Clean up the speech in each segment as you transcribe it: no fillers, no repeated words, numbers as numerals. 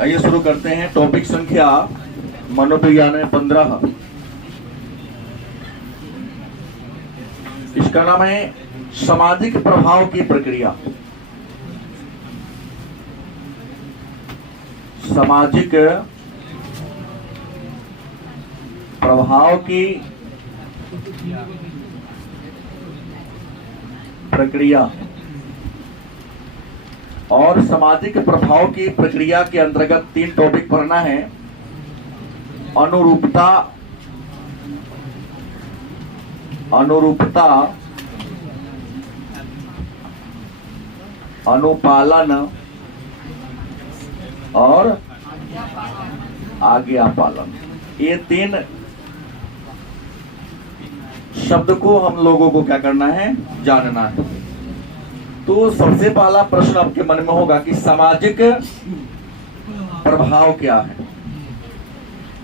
आइए शुरू करते हैं। टॉपिक संख्या मनोविज्ञान 15। इसका नाम है सामाजिक प्रभाव की प्रक्रिया। सामाजिक प्रभाव की प्रक्रिया। और सामाजिक प्रभाव की प्रक्रिया के अंतर्गत 3 टॉपिक पढ़ना है। अनुरूपता, अनुपालन और आज्ञा पालन। ये 3 शब्द को हम लोगों को क्या करना है, जानना है। तो सबसे पहला प्रश्न आपके मन में होगा कि सामाजिक प्रभाव क्या है,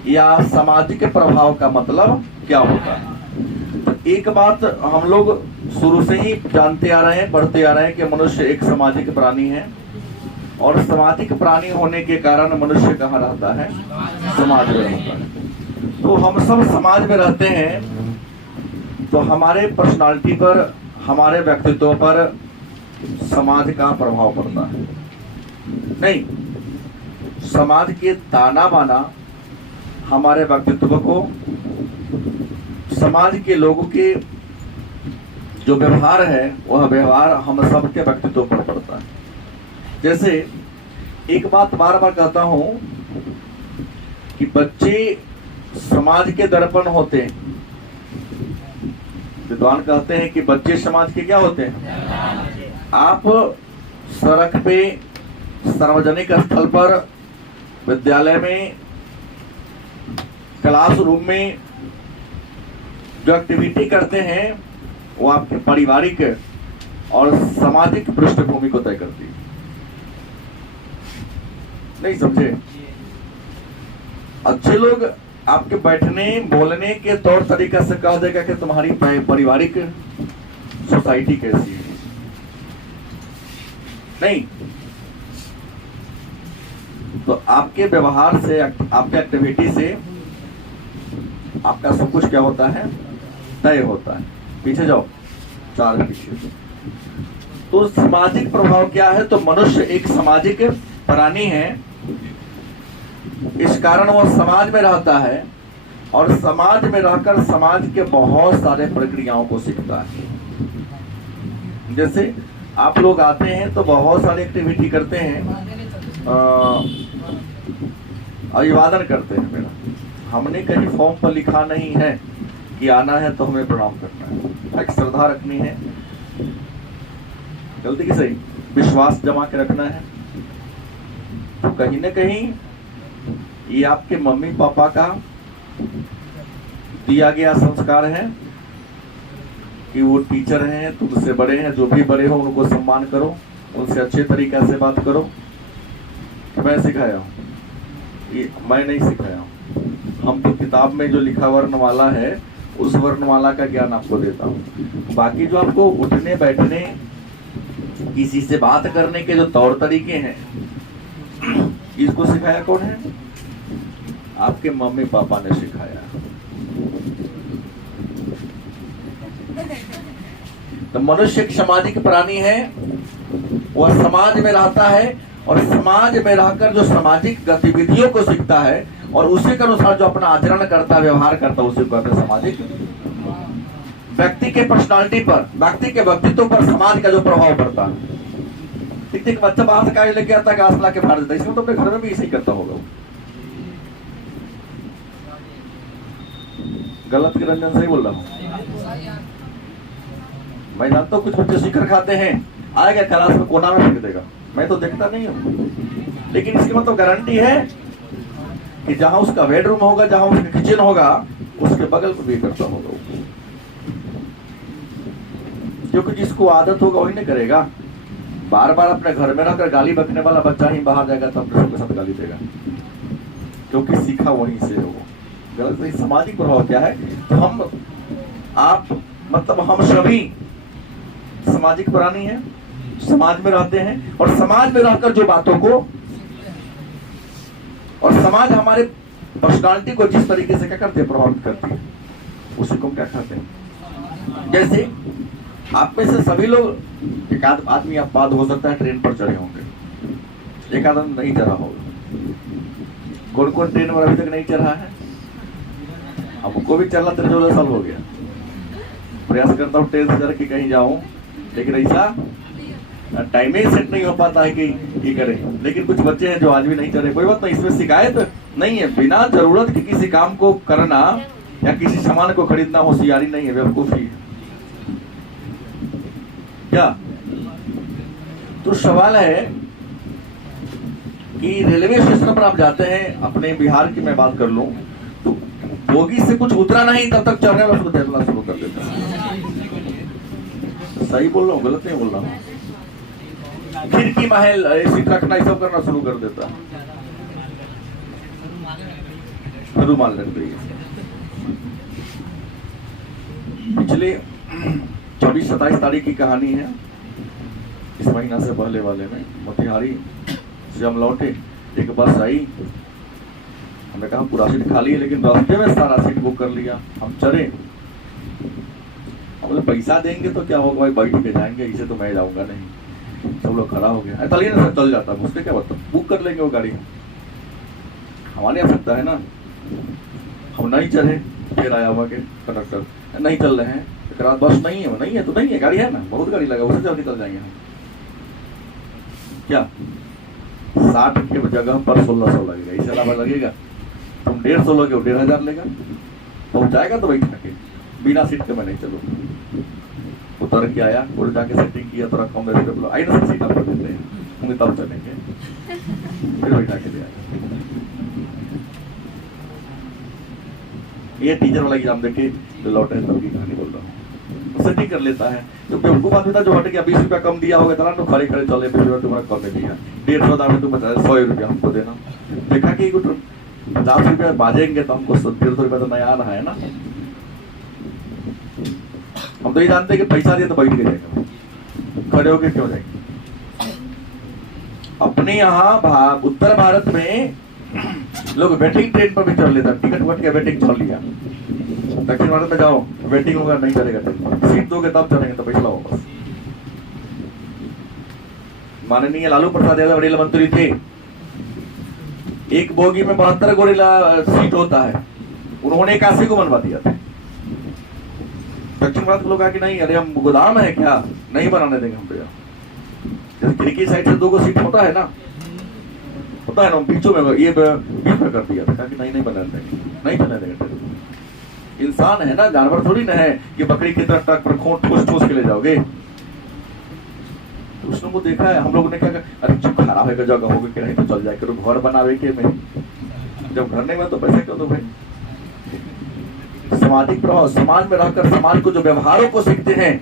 या सामाजिक प्रभाव का मतलब क्या होता है। तो एक बात हम लोग शुरू से ही जानते आ रहे हैं, पढ़ते आ रहे हैं कि मनुष्य एक सामाजिक प्राणी है, और सामाजिक प्राणी होने के कारण मनुष्य कहाँ रहता है, समाज में रहता है। तो हम सब समाज में रहते हैं, तो हमारे पर्सनालिटी पर, हमारे व्यक्तित्व पर समाज का प्रभाव पड़ता है। नहीं, समाज के ताना बाना हमारे व्यक्तित्व को, समाज के लोगों के जो व्यवहार है वह व्यवहार हम सब के व्यक्तित्व पर पड़ता है। जैसे एक बात बार बार कहता हूं कि बच्चे समाज के दर्पण होते हैं। विद्वान कहते हैं कि बच्चे समाज के क्या होते हैं। आप सड़क पे, सार्वजनिक स्थल पर, विद्यालय में, क्लासरूम में जो एक्टिविटी करते हैं वो आपके पारिवारिक और सामाजिक पृष्ठभूमि को तय करती है। नहीं समझे? अच्छे लोग आपके बैठने बोलने के तौर तरीका से कह देगा कि तुम्हारी पारिवारिक सोसाइटी कैसी है। नहीं, तो आपके व्यवहार से, आपके एक्टिविटी से आपका सब कुछ क्या होता है, तय होता है। पीछे जाओ, 4 पीछे। तो सामाजिक प्रभाव क्या है, तो मनुष्य एक सामाजिक प्राणी है। इस कारण वह समाज में रहता है, और समाज में रहकर समाज के बहुत सारे प्रक्रियाओं को सीखता है। जैसे आप लोग आते हैं तो बहुत सारी एक्टिविटी करते हैं, अभिवादन करते हैं। मेरा हमने कहीं फॉर्म पर लिखा नहीं है कि आना है तो हमें प्रणाम करना है, एक श्रद्धा रखनी है, गलती की सही विश्वास जमा के रखना है। तो कहीं ना कहीं ये आपके मम्मी पापा का दिया गया संस्कार है कि वो टीचर हैं, तुमसे बड़े हैं, जो भी बड़े हो उनको सम्मान करो, उनसे अच्छे तरीके से बात करो। मैं सिखाया हूँ, ये मैं नहीं सिखाया हूँ। हम तो किताब में जो लिखा वर्णमाला है उस वर्णमाला का ज्ञान आपको देता हूँ। बाकी जो आपको उठने बैठने, किसी से बात करने के जो तौर तरीके हैं, इसको सिखाया कौन है, आपके मम्मी पापा ने सिखाया। तो मनुष्य एक सामाजिक प्राणी है, वह समाज में रहता है, और समाज में रहकर जो सामाजिक गतिविधियों को सीखता है और उसी के अनुसार जो अपना आचरण करता है, व्यवहार करता है, उसी को कहते हैं सामाजिक। व्यक्ति के पर्सनालिटी पर, व्यक्ति के व्यक्तित्व पर समाज का जो प्रभाव पड़ता है। ठीक बच्चा बाहर से कार्य लेके आता है, घास ला के फाड़ देता है, इसमें तो अपने घर में भी ऐसे ही करता होगा। गलत की रंजन, सही बोल रहा हूँ? मैं जानता हूँ कुछ बच्चे शिखर खाते हैं, आएगा क्लास में कोना में फेंक देगा, मैं तो देखता नहीं हूँ। लेकिन इसकी मतलब गारंटी है कि जहां उसका बेडरूम होगा, जहां उसका किचन होगा, उसके बगल में भी करता होगा। क्योंकि जिसको आदत होगा वही नहीं करेगा। बार बार अपने घर में रहकर गाली बकने वाला बच्चा ही बाहर जाएगा तो अपने सबके साथ गाली देगा, क्योंकि सीखा वहीं से हो। गलत नहीं। सामाजिक प्रभाव क्या है, तो हम, आप, मतलब हम सभी सामाजिक प्राणी हैं, समाज में रहते हैं, और समाज में रहकर जो बातों को समाज हमारे पर्सनालिटी को जिस तरीके से क्या करती है, प्रभावित करती है, उसी को हम क्या कहते हैं। जैसे आप में से सभी लोग, एक आध आदमी आप बाद हो सकता है ट्रेन पर चढ़े होंगे, एक आदमी नहीं चढ़ा होगा। कौन कौन ट्रेन पर अभी तक नहीं चढ़ा है? हमको भी चलना 13-14 साल हो गया। प्रयास करता हूँ ट्रेन से चढ़ के कहीं जाऊं, लेकिन ऐसा टाइम ही सेट नहीं हो पाता है कि ये करें। लेकिन कुछ बच्चे हैं जो आज भी नहीं चढ़े। कोई बात नहीं, इसमें शिकायत नहीं है। बिना जरूरत के किसी काम को करना या किसी सामान को खरीदना होशियारी नहीं है, बेवकूफी है। क्या तो सवाल है कि रेलवे स्टेशन पर आप जाते हैं, अपने बिहार की मैं बात कर लूं, तो बोगी से कुछ उतरा नहीं तब तक चढ़ने वाला चलना शुरू कर देता है। सही बोल रहा हूँ, गलत नहीं बोल रहा हूँ? खिड़की महल सीट रखना ये सब करना शुरू कर देता है, रुमाल रख रही है। पिछले 24-27 तारीख की कहानी है, इस महीना से पहले वाले में। मोतिहारी से हम लौटे, एक बस आई, हमने कहा पूरा सीट खाली है, लेकिन रास्ते में सारा सीट बुक कर लिया। हम चढ़े, हम बोले पैसा देंगे तो क्या होगा भाई, बैठ के जाएंगे, इसे तो मैं जाऊंगा नहीं। सब लोग खड़ा हो गया, चलिए ना सर, चल जाता है, उससे क्या बता, बुक कर लेंगे वो गाड़ी, हमारे आ सकता है ना। हम नहीं चढ़े, फिर आया हुआ के कंडक्टर नहीं चल रहे हैं, रात बस नहीं है, वो नहीं है तो नहीं है, गाड़ी है ना, बहुत गाड़ी लगा, उसे चल निकल जाएंगे हम। क्या 60 के जगह पर 1600 लगेगा, इससे अलावा लगेगा। तुम 150 लोगे, 1500 लेगा, पहुंच जाएगा तो बैठा के, बिना सीट के मैं नहीं चलू। उतर के आया, उड़ जाके सेटिंग किया, थोड़ा कम रेट पे आई ना, सीट पर देते हैं होंगे तब चलेंगे, फिर बैठा के ले आया। ये टीचर वाला एग्जाम देखे जो लौटे तब की कहानी बोल रहा हूँ, सेटिंग कर लेता है। जो बेवकूफ आदमी था जो हट गया, 20 रुपया कम दिया होगा तो खड़े खड़े चले, 20 रुपया तुम्हारा कम दिया, 150 दाम तुम बता 100 रुपया हमको देना। देखा कि 50 रुपया बाजेंगे तो हमको 150 रुपया तो नया आ रहा है ना। हम तो ये जानते हैं कि पैसा दिया तो बैठ के जाएगा, खड़े होके क्यों जाएंगे। अपने यहाँ उत्तर भारत में लोग वेटिंग ट्रेन पर भी चढ़ लेता, टिकट वट के वेटिंग चढ़ लिया। दक्षिण भारत में जाओ, वेटिंग होगा, नहीं चलेगा ट्रेन, सीट दोगे तब चलेंगे, तो पैसा लाओ बस। माननीय लालू प्रसाद यादव रेल मंत्री थे, एक बोगी में 72 गोरेला सीट होता है, उन्होंने 81 को बनवा दिया था। दक्षिण भारत के लोग कहा कि नहीं, अरे हम गोदाम है क्या, नहीं बनाने देंगे हम तो। जैसे खिड़की साइड से 2 सीट होता है ना, होता है ना, बीचों में ये बीच में कर दिया था कि नहीं बनाने देंगे, नहीं बनाने देंगे। इंसान है ना, जानवर थोड़ी ना है कि बकरी की तरह ट्रक पर ठोस ठोस के ले जाओगे। तो उसने वो देखा है, हम लोगों ने कहा अरे जो खराब है जगह होगी कि नहीं तो चल जाए करो, घर बनावे के में, जब घर नहीं बना तो पैसे क्यों दो भाई। सामाजिक प्रभाव, समाज में रहकर समाज को जो व्यवहारों को सीखते हैं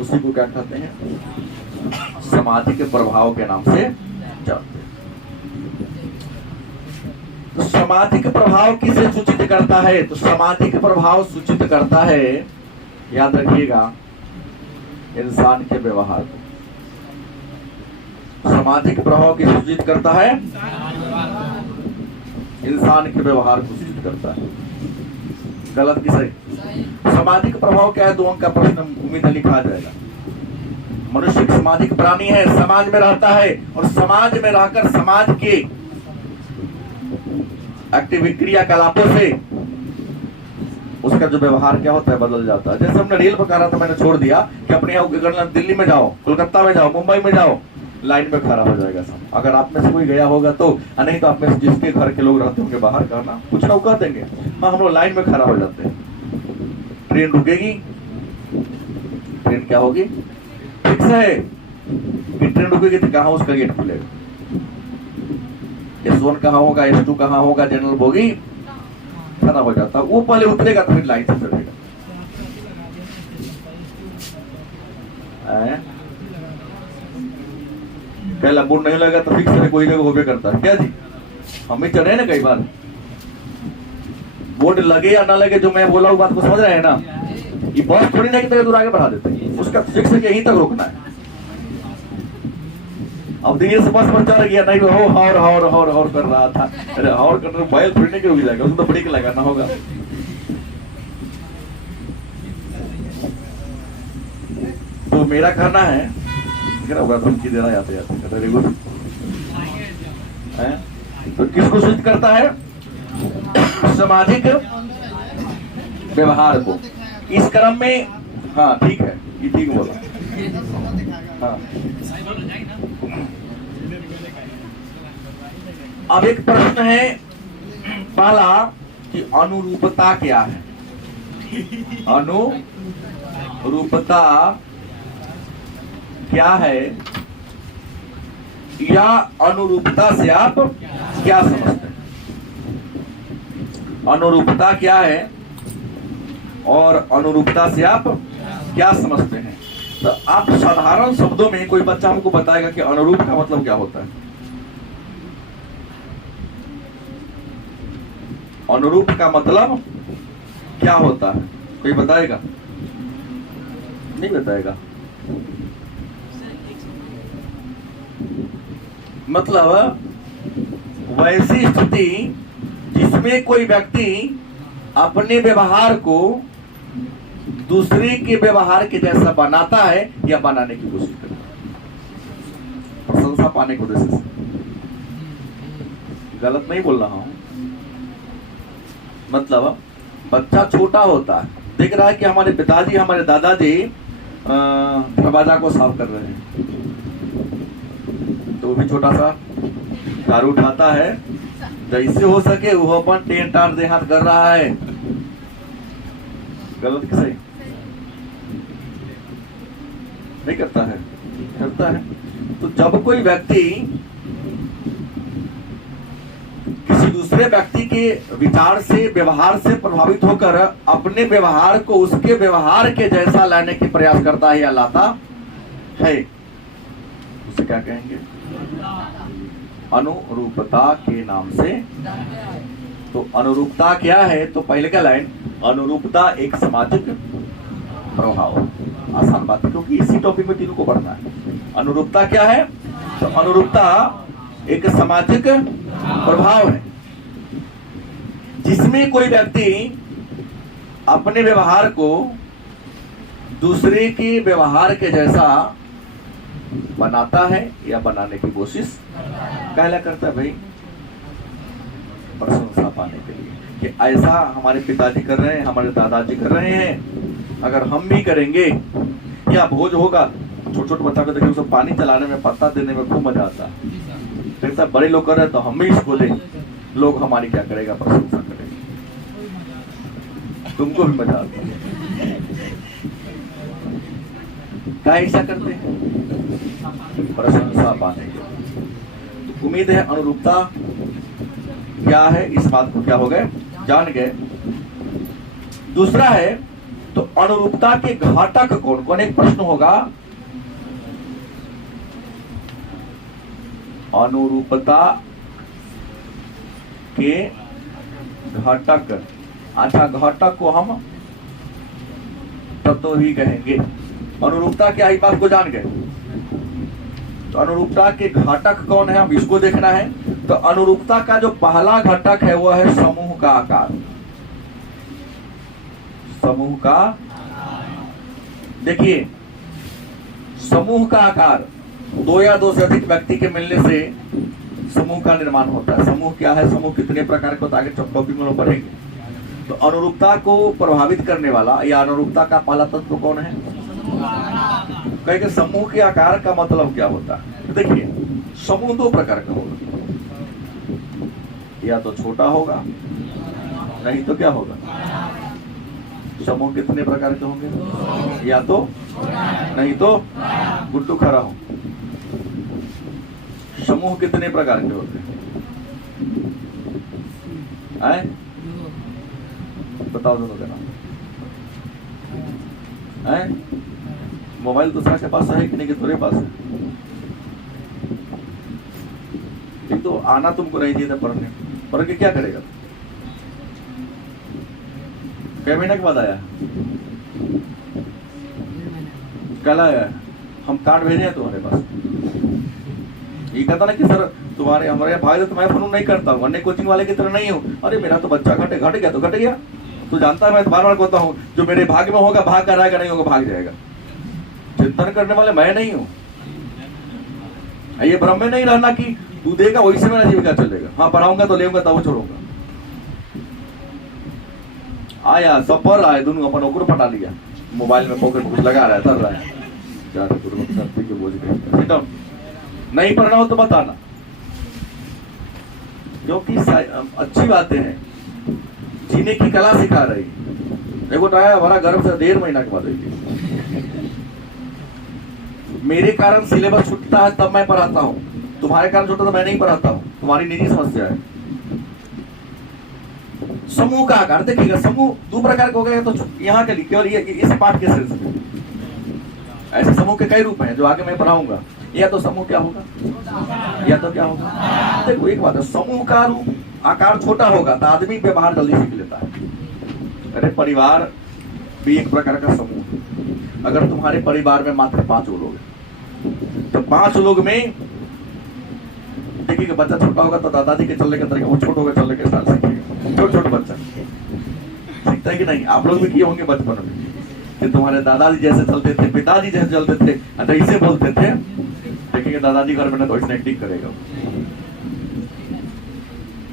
उसी को क्या कहते हैं, सामाजिक प्रभाव के नाम से जानते हैं। तो सामाजिक प्रभाव किसे सूचित करता है, तो सामाजिक प्रभाव सूचित करता है, याद रखिएगा, इंसान के व्यवहार को। सामाजिक प्रभाव किसे सूचित करता है, इंसान के व्यवहार को सूचित करता है। गलत की सही? सामाजिक प्रभाव क्या है, 2 अंक का प्रश्न उम्मीद है लिखा जाएगा। मनुष्य एक सामाजिक प्राणी है, समाज में रहता है, और समाज में रहकर समाज के एक्टिविटी क्रियाकलापों से उसका जो व्यवहार क्या होता है बदल जाता है। जैसे हमने रेल पर कहा था, मैंने छोड़ दिया कि अपने यहाँ दिल्ली में जाओ, कोलकाता में जाओ, मुंबई में जाओ, लाइन में खड़ा हो जाएगा सब। अगर आप में से कोई गया होगा तो, नहीं तो आप में से जिसके घर के लोग रहते होंगे बाहर करना, कुछ ना कह देंगे, हाँ हम लोग लाइन में खड़ा हो जाते हैं। ट्रेन रुकेगी, ट्रेन क्या होगी, फिक्स है कि ट्रेन रुकेगी तो कहाँ उसका गेट खुलेगा, S1 कहाँ होगा, S2 कहाँ होगा, जनरल बोगी खड़ा हो जाता, वो पहले उतरेगा तो फिर लाइन से चढ़ेगा। पहला बोर्ड नहीं लगा तो फिक्स है, कोई जगह होबे करता है क्या जी। हम भी चढ़े ना कई बार, बोर्ड लगे या ना लगे, जो मैं बोला वो बात को समझ रहे हैं ना। ये बस थोड़ी ना की तरह दूर आगे बढ़ा देते हैं, उसका फिक्स है कि यहीं तक रोकना है। अब धीरे से बस पर चढ़ गया, नहीं वो हौर कर रहा था। अरे हौर कर बैल थोड़ी के रुक जाएगा, उसको तो ब्रेक लगाना होगा। तो मेरा कहना है धमकी देना जाते जाते वेरी गुड है। तो किसको सूचित करता है? सामाजिक व्यवहार को। इस क्रम में हाँ ठीक है, ये ठीक बोला। हाँ अब एक प्रश्न है पहला कि अनुरूपता क्या है? अनुरूपता क्या है, या अनुरूपता से आप क्या समझते हैं? अनुरूपता क्या है और अनुरूपता से आप क्या समझते हैं? तो आप साधारण शब्दों में कोई बच्चा हमको बताएगा कि अनुरूप का मतलब क्या होता है? अनुरूप का मतलब क्या होता है? कोई बताएगा? नहीं बताएगा। मतलब वैसी स्थिति जिसमें कोई व्यक्ति अपने व्यवहार को दूसरे के व्यवहार के जैसा बनाता है या बनाने की कोशिश करता है, प्रशंसा पाने के उद्देश्य से। गलत नहीं बोल रहा हूं। मतलब बच्चा छोटा होता है, देख रहा है कि हमारे पिताजी हमारे दादाजी दरवाजा को साफ कर रहे हैं, तो भी छोटा सा झाड़ू उठाता है, जैसे हो सके वो अपन टेन टार देहात कर रहा है। गलत कि सही? नहीं करता है, करता है। तो जब कोई व्यक्ति किसी दूसरे व्यक्ति के विचार से व्यवहार से प्रभावित होकर अपने व्यवहार को उसके व्यवहार के जैसा लाने की प्रयास करता है या लाता है, उसे क्या कहेंगे? अनुरूपता के नाम से। तो अनुरूपता क्या है? तो पहले का लाइन, अनुरूपता एक सामाजिक प्रभाव। आसान बात है क्योंकि इसी टॉपिक में तीनों को पढ़ना है। अनुरूपता क्या है? तो अनुरूपता एक सामाजिक प्रभाव है जिसमें कोई व्यक्ति अपने व्यवहार को दूसरे के व्यवहार के जैसा बनाता है या बनाने की कोशिश कहला करता है भाई, प्रशंसा पाने के लिए कि ऐसा हमारे पिताजी कर रहे हैं, हमारे दादाजी कर रहे हैं, अगर हम भी करेंगे। या भोज होगा, छोटे छोटे बच्चा को देखिए उसको पानी चलाने में, पत्ता देने में खूब मजा आता है। फिर बड़े लोग कर रहे हैं तो हम भी इसको ले, लोग हमारी क्या करेगा? प्रशंसा करेगा, तुमको भी मजा आता है। क्या ऐसा करते हैं? प्रशंसा पाने के। तो उम्मीद है अनुरूपता क्या है इस बात को क्या हो गए, जान गए। दूसरा है तो अनुरूपता के घटक कौन कौन? एक प्रश्न होगा, अनुरूपता के घटक। अच्छा, घटक को हम तत्व ही कहेंगे। अनुरूपता क्या, इस बात को जान गए। तो अनुरूपता के घटक कौन है, हम इसको देखना है। तो अनुरूपता का जो पहला घटक है वो है समूह का आकार। समूह का, देखिए समूह का आकार, दो या दो से अधिक व्यक्ति के मिलने से समूह का निर्माण होता है। समूह क्या है, समूह कितने प्रकार के होता है, आगे टॉपिक में पढ़ेंगे। तो अनुरूपता को प्रभावित करने वाला या अनुरूपता का पहला तत्व कौन है? कहेंगे समूह के आकार का मतलब क्या होता है? तो देखिए समूह दो प्रकार का होगा, या तो छोटा होगा नहीं तो क्या होगा? समूह कितने प्रकार के होंगे? या तो नहीं तो गुड्डू खड़ा हो। समूह कितने प्रकार के होते हैं? बताओ दोनों का नाम। मोबाइल दूसरा के पास है कि नहीं, कि तुम्हारे पास है? एक तो आना तुमको नहीं चाहिए था पढ़ने, पढ़ के क्या करेगा? कै महीने के बाद आया? कल आया? हम कार्ड भेजे हैं तुम्हारे पास? ये कहता ना कि सर तुम्हारे हमारे भाई तो मैं फनून नहीं करता हूँ, अन्य कोचिंग वाले की तरह नहीं हूँ। अरे मेरा तो बच्चा घट गया तो घट गया, तो जानता है मैं बार बार कहता हूँ जो मेरे भाग्य में होगा भाग कर आएगा, नहीं होगा भाग जाएगा। चिंतन करने वाले मैं नहीं हूँ। ये भ्रम में नहीं रहना कि तू देगा वही से मेरा जीविका चलेगा, हाँ पढ़ाऊंगा तो लेऊंगा तब छोड़ूंगा। आया सब पढ़ रहा है, दोनों अपन ओकुर पटा लिया, मोबाइल में पॉकेट कुछ लगा रहा है, कर रहा है, नहीं पढ़ना हो तो बताना, क्योंकि अच्छी बातें हैं, जीने की कला सिखा रही। देखो आया हमारा गर्भ से 1.5 महीना के बाद हुई, मेरे कारण सिलेबस छूटता है तब मैं पढ़ाता हूँ, तुम्हारे कारण छूटता तो मैं नहीं पढ़ाता हूँ, तुम्हारी निजी समस्या है। समूह का आकार देखिएगा, समूह 2 प्रकार के हो गए, तो यहाँ के लिए केवल ये इस पाठ के शीर्षक में ऐसे समूह के कई रूप हैं जो आगे मैं पढ़ाऊंगा। या तो समूह क्या होगा, या तो क्या होगा। देखो एक बात है, समूह का रूप आकार छोटा होगा तो आदमी व्यवहार जल्दी सीख लेता है। अरे परिवार भी एक प्रकार का समूह है। अगर तुम्हारे परिवार में मात्र 5 लोग हैं तो 5 लोग में देखिए बच्चा छोटा होगा तो दादाजी के चलने का तरीका, वो छोटा होगा चलने के स्टाइल सीखेगा। छोटा बच्चा सीखता है कि नहीं, आप लोग भी किए होंगे बचपन में कि तुम्हारे दादाजी जैसे चलते थे, पिताजी जैसे चलते थे, अच्छा इसे बोलते थे, देखेंगे दादाजी घर में ना तो इसने एक्टिंग करेगा।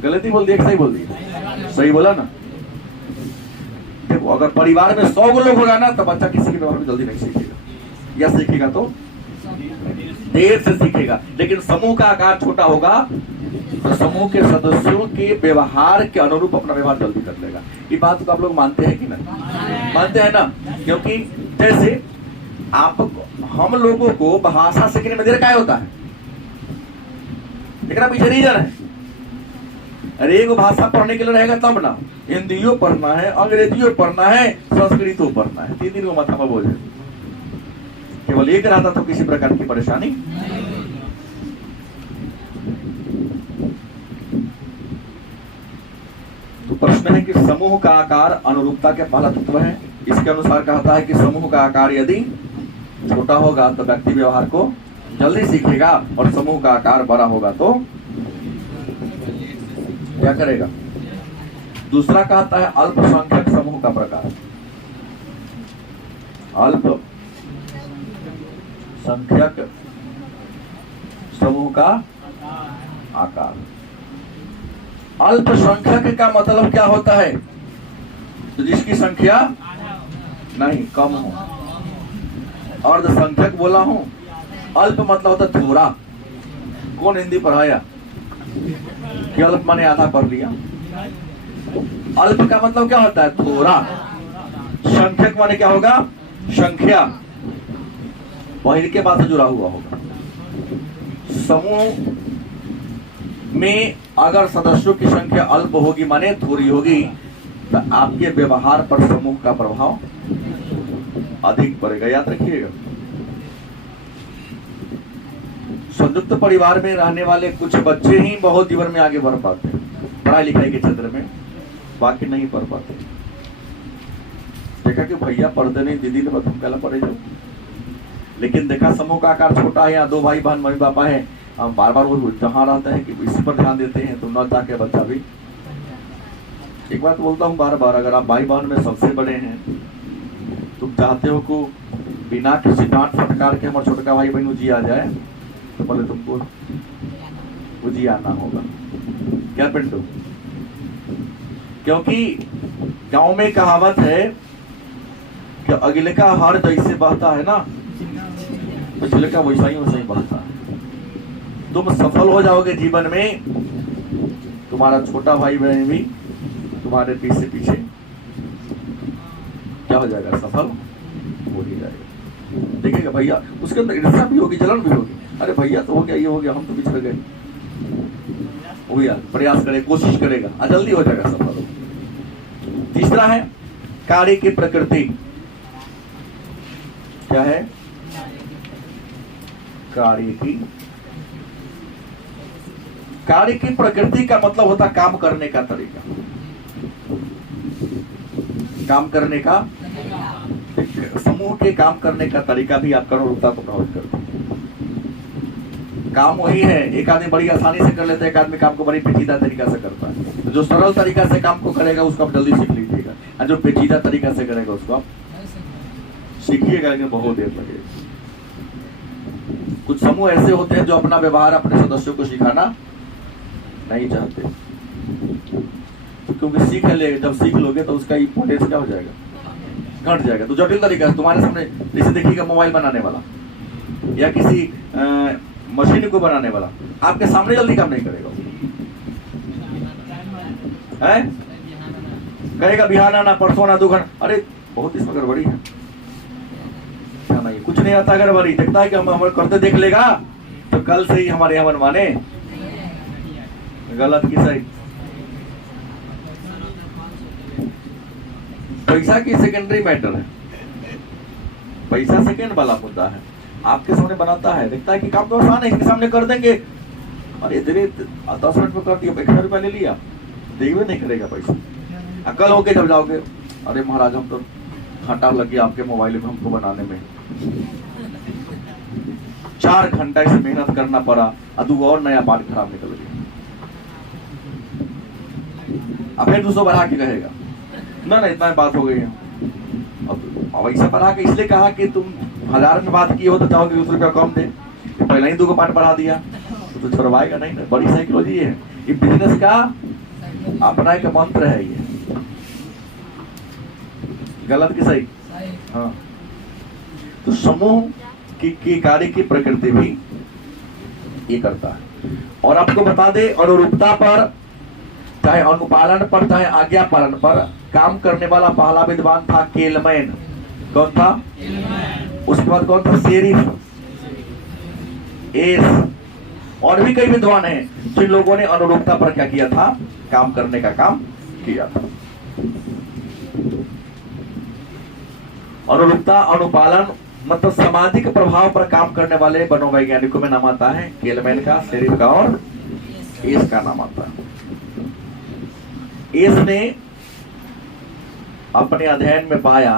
गलती बोल दी, सही बोल दी, सही बोला ना। देखो अगर परिवार में 100 लोग होगा ना तो बच्चा किसी के व्यवहार में जल्दी नहीं सीखेगा, या सीखेगा तो देर से सीखेगा। लेकिन समूह का आकार छोटा होगा तो समूह के सदस्यों के व्यवहार के अनुरूप अपना व्यवहार जल्दी कर लेगा। ये बात तो आप लोग मानते हैं कि नहीं? मानते हैं ना, क्योंकि जैसे आप हम लोगों को भाषा सीखने में देर क्या होता है, लेकिन पीछे रीजन है। अरे एक भाषा पढ़ने के लिए रहेगा तब ना, हिंदियों पढ़ना है, अंग्रेजियों पढ़ना है, संस्कृतों पढ़ना है, 3 दिन को माथा में बोझ है। केवल एक रहता तो किसी प्रकार की परेशानी। तो प्रश्न है कि समूह का आकार अनुरूपता के पहला तत्व है। इसके अनुसार कहता है कि समूह का आकार यदि छोटा होगा तो व्यक्ति व्यवहार को जल्दी सीखेगा, और समूह का आकार बड़ा होगा तो क्या करेगा। दूसरा कहता है अल्पसंख्यक समूह का प्रकार। अल्पसंख्यक समूह का आकार। अल्पसंख्यक का मतलब क्या होता है, तो जिसकी संख्या नहीं कम हो। अर्धसंख्यक बोला हूं, अल्प मतलब होता है थोड़ा। कौन हिंदी पढ़ाया कि अल्प माने आधा पढ़ लिया। अल्प का मतलब क्या होता है, थोड़ा। संख्यक माने क्या होगा, संख्या, वही के बाद से जुड़ा हुआ होगा। समूह में अगर सदस्यों की संख्या अल्प होगी माने थोड़ी होगी तो आपके व्यवहार पर समूह का प्रभाव अधिक पड़ेगा। याद रखिएगा, संयुक्त परिवार में रहने वाले कुछ बच्चे ही बहुत जीवन में आगे बढ़ पाते हैं, पढ़ाई लिखाई के क्षेत्र में, बाकी नहीं पढ़ पाते। देखा कि भैया पढ़ते नहीं, दीदी ने तुम पहले पढ़े जाओ। लेकिन देखा समूह का आकार छोटा है, या 2 भाई बहन मम्मी पापा है, हम बार बार वो जहाँ रहते हैं कि इसी पर ध्यान देते हैं, तो न चाह के बच्चा भी। एक बात बोलता हूँ बार बार, अगर आप भाई बहन में सबसे बड़े हैं, तुम चाहते हो को बिना किसी डांट फटकार के हमारे छोटका भाई बहन उजी आ जाए, तो पहले तुमको उजी आना होगा। क्या पिंटू? क्योंकि गांव में कहावत है कि अगले का हार जैसे बहता है ना, पिछले का वैसा ही बहता है। तुम सफल हो जाओगे जीवन में, तुम्हारा छोटा भाई बहन भी तुम्हारे पीछे पीछे क्या हो जाएगा, सफल हो ही जाएगा। देखिएगा भैया, उसके अंदर ईर्ष्या भी होगी, जलन भी होगी। अरे भैया तो हो गया, ये हो गया, हम तो पिछड़ गए। हो गया, प्रयास करे, कोशिश करेगा, जल्दी हो जाएगा, सफल हो। तीसरा है कार्य की प्रकृति। क्या है, कार्य की प्रकृति का मतलब होता काम करने का तरीका। काम करने का, समूह के काम करने का तरीका भी आपका अनुरूपता को प्रभावित करता है। काम वही है। एक आदमी बड़ी आसानी से कर लेता है, एक आदमी काम को बड़ी पेचीदा तरीका से करता है। तो जो सरल तरीका से काम को करेगा उसको आप जल्दी सीख लीजिएगा, और जो पेचीदा तरीका से करेगा उसको आप सीखिएगा, लेकिन बहुत देर लगेगा। कुछ समूह ऐसे होते हैं जो अपना व्यवहार अपने सदस्यों को सिखाना नहीं चाहते, क्योंकि सीख ले, जब सीख लोगे तो उसका इम्पोर्टेंस क्या हो जाएगा, घट जाएगा। तो जटिल तरीका से तुम्हारे सामने, जैसे देखिएगा मोबाइल बनाने वाला या किसी मशीन को बनाने वाला आपके सामने जल्दी काम नहीं करेगा, है? कहेगा बिहार आना, परसों आना, 2 घंटा, अरे बहुत इसमें गड़बड़ी है, क्या नहीं, कुछ नहीं आता गड़बड़ी। देखता है कि हम करते देख लेगा तो कल से ही हमारे यहाँ बनवाने, गलत की सही। पैसा की सेकेंडरी मैटर है, पैसा सेकेंड वाला मुद्दा है। आपके सामने बनाता है, देखता है कि काम तो आसान है, इसके सामने कर देंगे, अरे धीरे 10 मिनट में कर दिया, 1000 रुपया ले लिया, देखवे नहीं करेगा पैसा। कल होके जब जाओगे, अरे महाराज हम तो घंटा लग गया आपके मोबाइल में हमको बनाने में, 4 घंटा से मेहनत करना पड़ा, अदू और नया पार्ट खराब निकल गया। अब फिर 200 बढ़ा के कहेगा ना इतना बात हो गई है। अब ऐसा बढ़ा के इसलिए कहा कि तुम 1000 में बात की हो तो चाहोगे 200 रुपया कम दे, पहले ही 2 पार्ट बढ़ा दिया तो छुड़वाएगा नहीं ना। बड़ी साइकोलॉजी है ये, बिजनेस का अपना एक मंत्र है ये, गलत की सही। हाँ, तो समूह की कार्य की प्रकृति भी ये करता है। और आपको बता दे, अनुरूपता पर, चाहे अनुपालन पर, चाहे आज्ञा पालन पर काम करने वाला पहला विद्वान था केलमैन। कौन था? उसके बाद कौन था? शेरिफ, एस, और भी कई विद्वान हैं जिन लोगों ने अनुरूपता पर क्या किया था, काम करने का काम किया था। अनुरूपता, अनुपालन मतलब सामाजिक प्रभाव पर काम करने वाले मनोवैज्ञानिकों में नाम आता है केलमैन का, शेरिफ का और एस का नाम आता है। एस ने अपने अध्ययन में पाया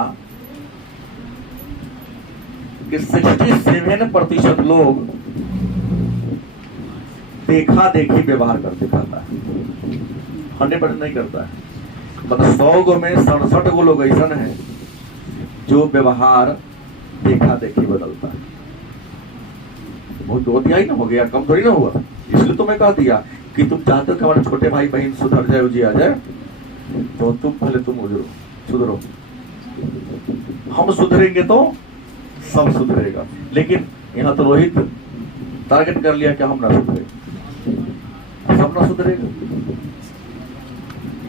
कि 67% लोग देखा देखी व्यवहार करते रहता है, 100% नहीं करता है। मतलब 100 गो में 67 गो लोग ऐसा है जो व्यवहार देखा देखी बदलता है। बहुत ही ना हो गया, कम थोड़ी ना हुआ। इसलिए तो मैं कह दिया कि तुम चाहते हो कि हमारे छोटे भाई बहन सुधर जाए, उजी आ जाए, तो तुम पहले तुम सुधरो। हम सुधरेंगे तो सब सुधरेगा। लेकिन यहाँ तो रोहित टारगेट कर लिया कि हम ना सुधरे, सब ना सुधरेगा।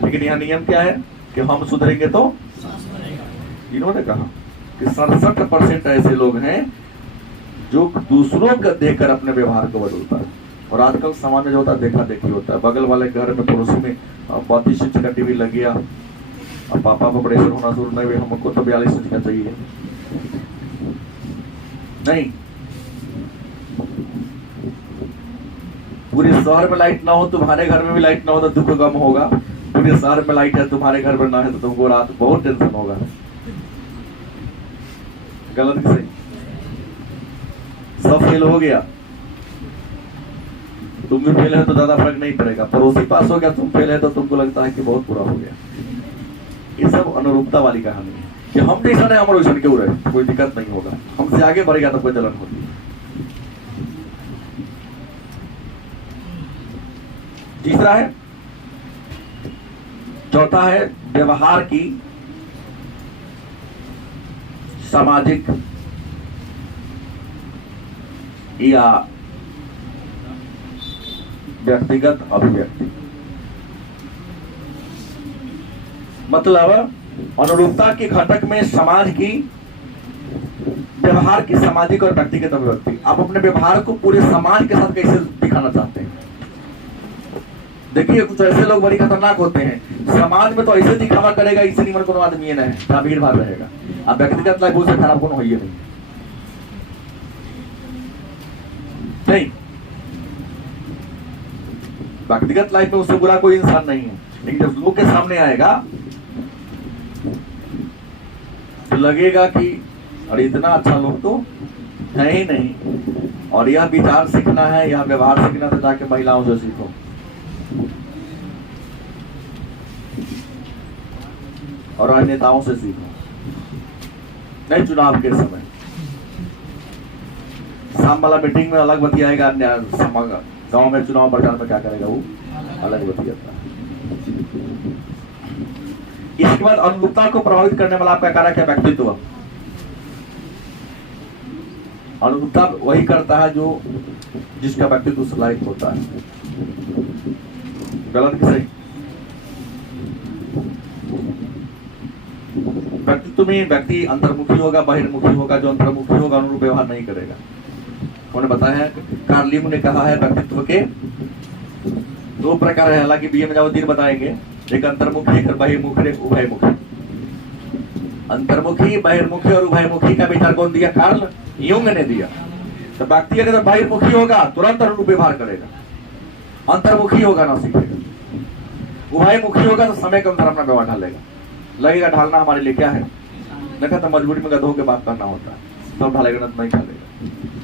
लेकिन यहाँ नियम क्या है कि हम सुधरेंगे तो इन्होंने कहा कि 67% ऐसे लोग हैं जो दूसरों को देखकर अपने व्यवहार को बदलता है। और आजकल समाज में जो होता है देखा देखी होता है। बगल वाले घर में पड़ोसी में 32 इंच का टीवी लग गया और पापा को प्रेशर होना शुरू नहीं, हमको तो 42 इंच का चाहिए। नहीं, पूरे शहर में लाइट ना हो, तुम्हारे घर में भी लाइट ना हो तो दुख गम होगा। पूरे शहर में लाइट है, तुम्हारे घर में ना है तो तुमको रात बहुत टेंशन होगा। गलत सही, सब फेल हो गया, तुम भी फेल है तो ज्यादा फर्क नहीं पड़ेगा। पड़ोसी पास हो गया, तुम फेल है तो तुमको लगता है कि बहुत बुरा हो गया। ये सब अनुरूपता वाली कहानी है कि हम जैसा नहीं हमारे वैसा क्यों रहे, कोई दिक्कत नहीं होगा। हमसे आगे बढ़ेगा तो कोई जलन होती है। तीसरा है, चौथा है व्यवहार की सामाजिक या व्यक्तिगत अभिव्यक्ति। मतलब अनुरूपता के घटक में समाज की व्यवहार की सामाजिक और व्यक्तिगत अभिव्यक्ति। आप अपने व्यवहार को पूरे समाज के साथ कैसे दिखाना चाहते हैं। देखिए कुछ ऐसे लोग बड़ी खतरनाक होते हैं, समाज में तो ऐसे दिखावा करेगा इससे निमन कोनो आदमी है नहीं, जहां भीड़ भाड़ रहेगा। अब व्यक्तिगत लाइफ उससे खराब कोनो होइए नहीं। व्यक्तिगत लाइफ में उससे बुरा कोई इंसान नहीं है, लेकिन जब लोग के सामने आएगा तो लगेगा कि अरे इतना अच्छा लोग तो है ही नहीं। और यह विचार सीखना है, यह व्यवहार सीखना, तो जाके महिलाओं से सीखो। और राजनेताओं से सीखो, नहीं चुनाव के समय शाम वाला मीटिंग में अलग बतियाएगा, गांव में चुनाव प्रचार में क्या करेगा वो अलग बतियाता है। इसके बाद अनुरूपता को प्रभावित करने वाला आपका कारक है व्यक्तित्व। अनुरूपता वही करता है जो जिसका व्यक्तित्व उस लायक होता है। गलत कि सही? व्यक्तित्व में व्यक्ति अंतर्मुखी होगा, बहिर्मुखी होगा। जो अंतर्मुखी होगा अनुरूप व्यवहार नहीं करेगा। उन्होंने बताया, कार्ल यूंग ने कहा है व्यक्तित्व के दो प्रकार है, हालांकि बीए में जाओ तीन बताएंगे, एक अंतर्मुखी, एक बहिर्मुखी, एक उभयमुखी। अंतर्मुखी, बहिर्मुखी और उभयमुखी का विचार कौन दिया? कार्ल यूंग ने दिया। तो व्यक्ति अगर बहिर्मुखी होगा तुरंत अनुरूप व्यवहार करेगा, अंतर्मुखी होगा ना सीखेगा, उभयमुखी होगा तो समय के अनुसार अपना व्यवहार ढालेगा। लगेगा ढालना हमारे लिए क्या है, देखा तो मजबूरी में गधों के बात करना होता है, सब ढालेगा ना तो नहीं ढालेगा।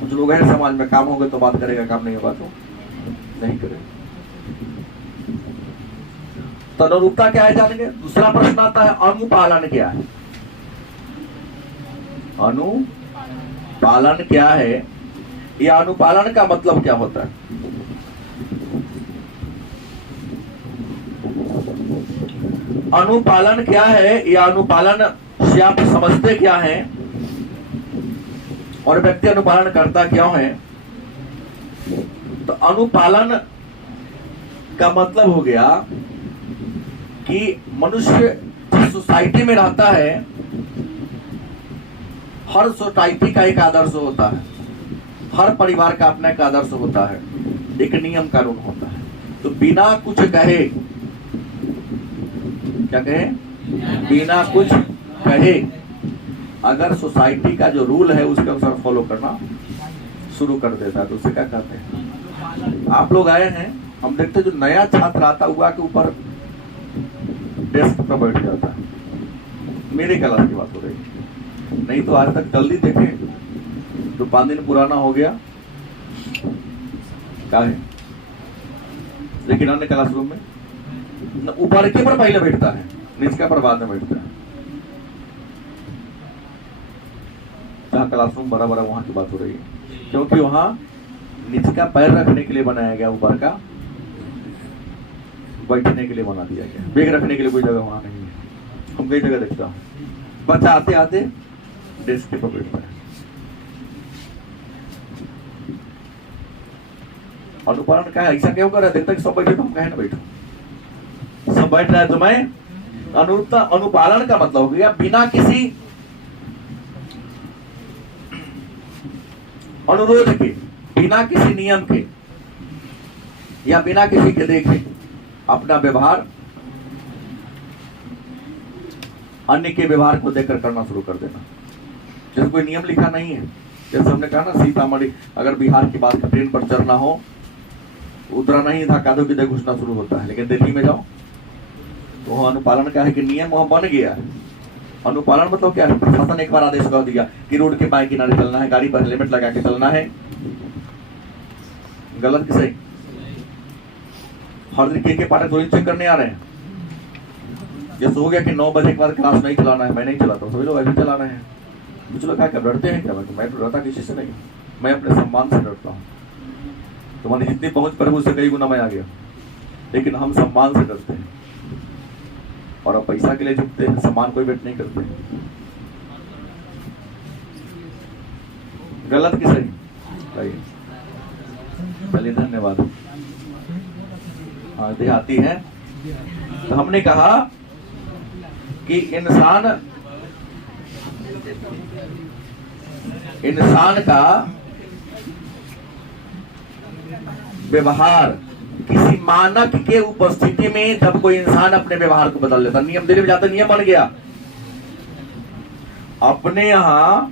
कुछ लोग हैं समाज में, काम होगा तो बात करेगा, काम नहीं होगा तो नहीं करेगा। तो अनुरूपता क्या है जानेंगे। दूसरा प्रश्न आता है अनुपालन क्या है। अनुपालन क्या है, या अनुपालन का मतलब क्या होता है। अनुपालन क्या है, या अनुपालन से आप समझते क्या है, और व्यक्ति अनुपालन करता क्यों है। तो अनुपालन का मतलब हो गया कि मनुष्य जिस सोसाइटी में रहता है, हर सोसाइटी का एक आदर्श होता है, हर परिवार का अपना एक आदर्श होता है, एक नियम कानून होता है। तो बिना कुछ कहे, क्या कहे, बिना कुछ कहे अगर सोसाइटी का जो रूल है उसके अनुसार फॉलो करना शुरू कर देता है तो उसे क्या कहते हैं। आप लोग आए हैं, हम देखते जो नया छात्र आता हुआ के ऊपर डेस्क पर बैठ जाता है। मेरे क्लास की बात हो रही है, नहीं तो आज तक जल्दी देखें तो 5 दिन पुराना हो गया क्या है। लेकिन अन्य क्लासरूम में ऊपर के पर पहले बैठता है, नीचे पर बाद में बैठता है। जहाँ क्लासरूम बड़ा बड़ा वहां की बात हो रही है, क्योंकि वहां नीचे का पैर रखने के लिए बनाया गया, ऊपर का बैठने के लिए बना दिया गया। बैग रखने के लिए कोई जगह वहां नहीं है। हम कई जगह देखता हूँ बच्चा आते आते डेस्क के पर बैठता है। अनुपालन क्या है, ऐसा क्यों कर रहा है, देखता कि सब बैठे तो हम कहे ना बैठो, सब बैठ रहा है तो मैं। अनुरूपता, अनुपालन का मतलब हो गया बिना किसी अनुरोध के, बिना किसी नियम के या बिना किसी के देखे अपना व्यवहार अन्य के व्यवहार को देखकर करना शुरू कर देना। जैसे कोई नियम लिखा नहीं है, जैसे हमने कहा ना सीतामढ़ी, अगर बिहार की बात ट्रेन पर चढ़ना हो, उतरना ही था, कादों की जगह घुसना शुरू होता है। लेकिन दिल्ली में जाओ तो वहां अनुपालन क्या है कि नियम वहां बन गया है। अनुपालन मतलब क्या है, प्रशासन एक बार आदेश कर दिया कि रोड के बाएं किनारे चलना है, गाड़ी पर हेलमेट लगा के चलना है। गलत कि सही? हर दिन के पाठक थोड़ी चेक करने आ रहे हैं। जैसे हो गया कि 9 बजे के बाद क्लास नहीं चलाना है, मैं नहीं चलाता हूँ, सभी लोग ऐसे चला रहे हैं। कुछ लोग क्या डरते हैं क्या? मैं तो डरता किसी से नहीं, मैं अपने सम्मान से डरता हूँ। तुम्हारी जितनी पहुंच प्रभु से कई गुना मैं आ गया, लेकिन हम सम्मान से डरते हैं और अब पैसा के लिए झुकते हैं, सम्मान कोई वेट नहीं करते। गलत कि सही? चलिए धन्यवाद। हाँ देहाती है। तो हमने कहा कि इंसान का व्यवहार किसी मानक के उपस्थिति में, जब कोई इंसान अपने व्यवहार को बदल लेता, नियम दिल्ली में जाता नियम बन गया। अपने यहां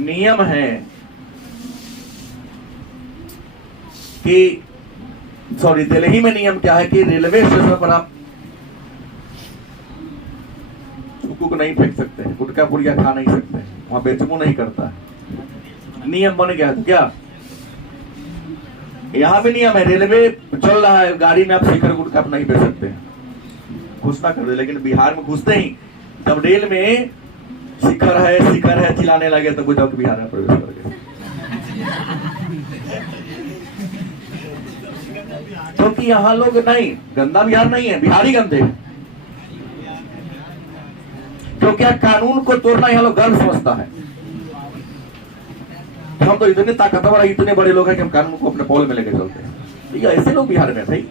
नियम है कि दिल्ली में नियम क्या है कि रेलवे स्टेशन पर आप थूक नहीं फेंक सकते, गुटखा पुड़िया खा नहीं सकते, वहां बेचमू नहीं करता है। नियम बन गया तो क्या, यहाँ भी नियम है, रेलवे चल रहा है, गाड़ी में आप शिखर गुटखा आप नहीं बेच सकते हैं, घुसना कर दे। लेकिन बिहार में घुसते ही जब रेल में शिखर है चिल्लाने लगे तो गुजरात बिहार में प्रवेश कर गए। क्योंकि यहाँ लोग नहीं, गंदा बिहार नहीं है, बिहारी गंदे हैं। क्योंकि कानून को तोड़ना यहाँ लोग गर्व समझता है। हम तो इतने ताकतवर है, इतने बड़े लोग हैं कि हम कानून को अपने पॉल में लेके चलते हैं। ये ऐसे लोग बिहार में भाई,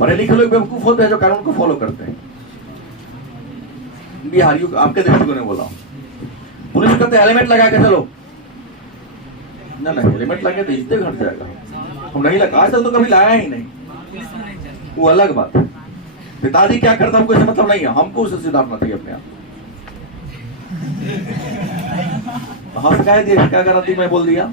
पढ़े लिखे लोग बेवकूफ होते हैं जो कानून को फॉलो करते हैं। बिहारियों को आपके दृष्टिकोण में बोला, पुलिस कहते हेलमेट लगा के चलो, ना हेलमेट लगे तो इज्जत घट जाएगा, हम नहीं लगा, आज तक तो कभी लगाया ही नहीं, वो अलग बात है। पिताजी क्या करता हमको इससे मतलब नहीं है, हमको उसे सुधारना चाहिए अपने आप। हंस का दिया क्या गारंटी मैं बोल दिया,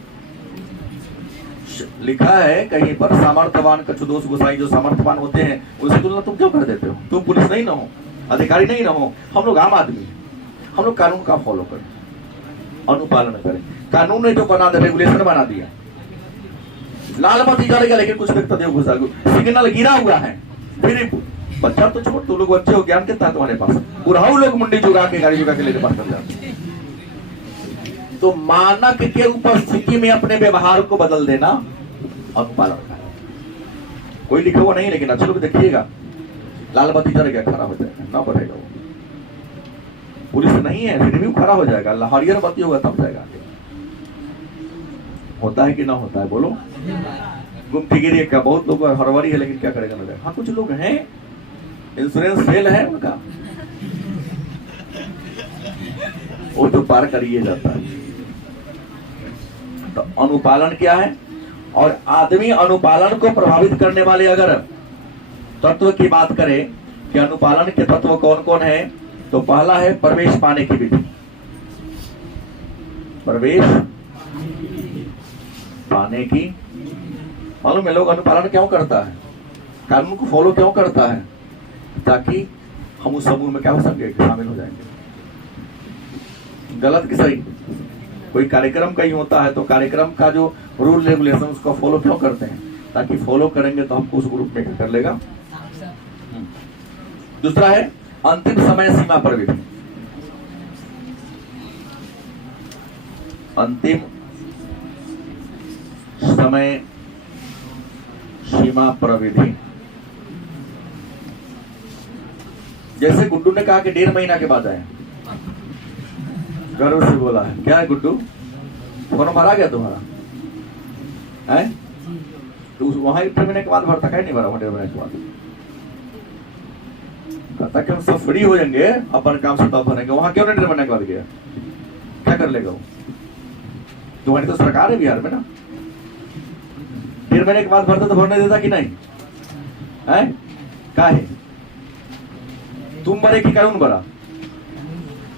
लिखा है कहीं पर सामर्थ्यवान कछुदोष गोसाई, जो सामर्थ्यवान होते हैं उनसे तुलना तुम क्यों कर देते हो? तुम पुलिस नहीं ना हो, अधिकारी नहीं ना हो, हम लोग आम आदमी, हम लोग कानून का फॉलो करें, अनुपालन करें। कानून ने जो बना दिया, रेगुलेशन बना दिया, लाल बत्ती जलेगा लेकिन कुछ व्यक्ति देव घुसा, सिग्नल गिरा हुआ है, फिर बच्चा तो छोड़, तो लोग बच्चे हो, ज्ञान कितना तुम्हारे पास, बुढ़ाऊ लोग मुंडी जुगा के गाड़ी जुगा के लेके पास कर जाते। तो मानक के उपस्थिति में अपने व्यवहार को बदल देना अनुपालन का। कोई लिखा हुआ नहीं, लेकिन अच्छे लोग देखिएगा, लाल बत्ती जल गया खड़ा हो जाएगा, ना बढ़ेगा वो, पुलिस नहीं है फिर भी खड़ा हो जाएगा, हरियर बत्ती होगा तब जाएगा। होता है कि ना होता है बोलो? गुमतीगिरी का बहुत लोग हरवरी है, लेकिन क्या करेगा ना जाएगा। हाँ कुछ लोग हैं इंश्योरेंस फेल है उनका, वो तो पार करिए जाता है। तो अनुपालन क्या है? और आदमी अनुपालन को प्रभावित करने वाले अगर तत्व की बात करें कि अनुपालन के तत्व कौन कौन है, तो पहला है प्रवेश पाने की विधि। प्रवेश पाने की, मालूम है लोग अनुपालन क्यों करता है, कानून को फॉलो क्यों करता है? ताकि हम उस समूह में क्या हो सके, शामिल हो जाएंगे। गलत कि सही? कोई कार्यक्रम कहीं होता है तो कार्यक्रम का जो रूल रेगुलेशन उसको फॉलो क्यों करते हैं? ताकि फॉलो करेंगे तो हमको उस ग्रुप में कर लेगा। दूसरा है अंतिम समय सीमा पर विधि। अंतिम समय सीमा पर विधि, जैसे गुड्डू ने कहा कि 1.5 महीना के बाद आए, गर्व से बोला है, क्या है गुड्डू फॉर्म भरा गया तुम्हारा है? तो वहां 1.5 महीने के बाद भरता, क्या नहीं भरा 1.5 महीने के बाद? कहता कि हम सब फ्री हो जाएंगे अपन काम से तब भरेंगे, वहां क्यों नहीं 1.5 महीने के बाद गया? क्या कर लेगा वो? तुम्हारी तो सरकार है बिहार में ना, 1.5 महीने के बाद भरता तो भरने देता कि नहीं है? क्या है, तुम भरे कि कानून भरा?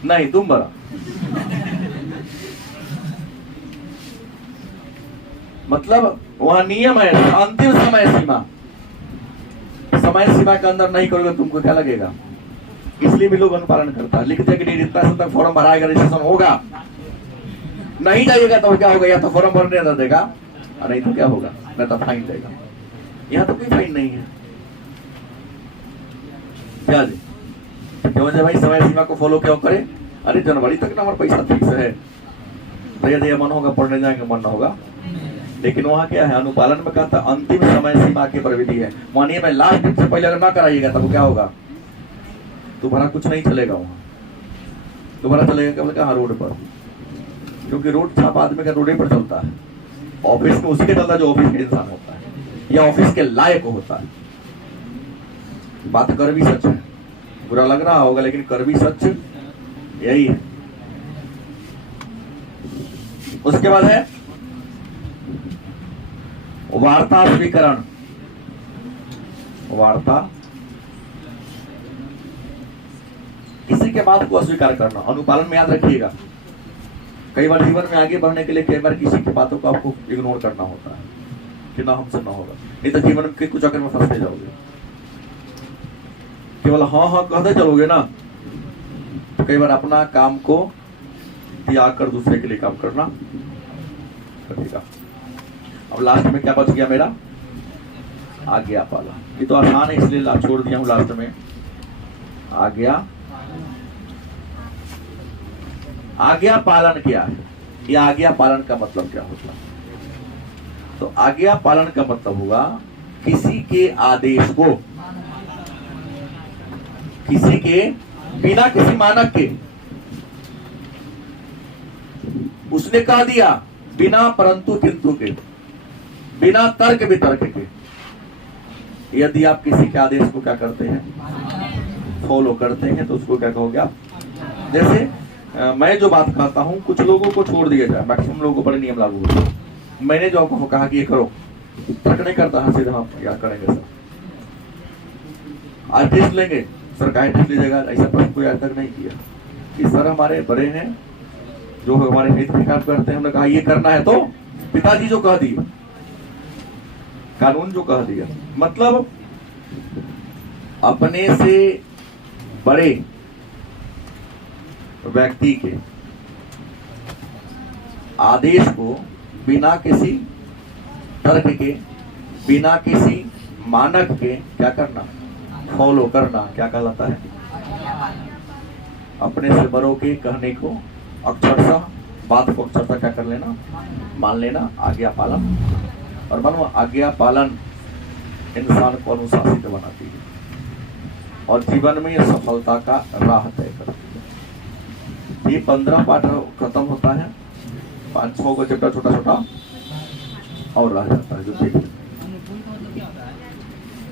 नहीं तुम भरा। मतलब वहां नियम है, अंतिम समय सीमा, समय सीमा के अंदर नहीं करोगे तुमको क्या लगेगा? इसलिए भी लोग अनुपालन करता है, लिखते कि नहीं इतना से तक फॉर्म भराएगा, रजिस्ट्रेशन होगा, नहीं जाइएगा तो क्या होगा? या तो फॉर्म भरने न देगा, नहीं तो क्या होगा? नहीं तो फाइन देगा। यहाँ तो कोई फाइन नहीं है। क्या जी क्यों है भाई? समय सीमा को फॉलो क्यों करे? अरे जनवरी तक ना हमारा पैसा फिक्स है, भैया मन होगा पढ़ने जाएंगे, मन ना होगा। लेकिन वहाँ क्या है, अनुपालन में कहता अंतिम समय सीमा की प्रविधि है। मानिए मैं लास्ट दिन से पहले अगर ना कराइएगा तब क्या होगा? तुम्हारा कुछ नहीं चलेगा, वहाँ तुम्हारा चलेगा केवल कहाँ? रोड पर, क्योंकि रोड छाप आदमी का रोडे पर चलता है। ऑफिस में उसी के चलता जो ऑफिस के इंसान होता है या ऑफिस के लायक होता है। बात कर भी सच है, बुरा लग रहा होगा लेकिन कर भी सच यही है। उसके बाद है वार्ता स्वीकरण। वार्ता, किसी के बात को अस्वीकार करना। अनुपालन में याद रखिएगा, कई बार जीवन में आगे बढ़ने के लिए कई बार किसी की बातों को आपको इग्नोर करना होता है कि ना हमसे ना होगा, नहीं तो जीवन के कुछ चक्कर में फंसते जाओगे। केवल हाँ हाँ कहते चलोगे ना, तो कई बार अपना काम को त्याग कर दूसरे के लिए काम करना कटेगा। अब लास्ट में क्या बच गया मेरा? आज्ञा पालन। ये तो आसान है इसलिए छोड़ दिया हूं लास्ट में। आज्ञा पालन क्या है? ये आज्ञा पालन का मतलब क्या होता है? तो आज्ञा पालन का मतलब होगा किसी के आदेश को, किसी के बिना किसी मानक के, उसने कह दिया बिना परंतु किंतु के, बिना तर्क वितर्क के, यदि आप किसी के आदेश को क्या करते हैं? फॉलो करते हैं, तो उसको क्या कहोगे आप? जैसे मैं जो बात कहता हूं कुछ लोगों को छोड़ दिया जाए, मैक्सिमम लोगों पर नियम लागू होता है। मैंने जो आपको कहा कि ये करो, तर्क नहीं करता, हाँ सीधा आप क्या करेंगे सर? आज टेस्ट लेंगे सर, काहे टेस्ट लीजिएगा? ऐसा प्रश्न कोई आज तक नहीं किया कि सर हमारे बड़े हैं जो हमारे हित में काम करते हैं, हमने कहा ये करना है तो पिताजी जो कह दिए, कानून जो कह दिया, मतलब अपने से बड़े व्यक्ति के आदेश को बिना किसी तर्क के, बिना किसी मानक के क्या करना? फॉलो करना क्या कहलाता है? अपने से बड़ों के कहने को अक्षरशः, बात को अक्षरशः क्या कर लेना? मान लेना, आज्ञा पालन। और मानो आज्ञा पालन इंसान को अनुशासित बनाती है और जीवन में सफलता का राह तय करती है। ये 15 पाठ खत्म होता है, 5-6 को चैप्टर छोटा छोटा और रह जाता है जो देख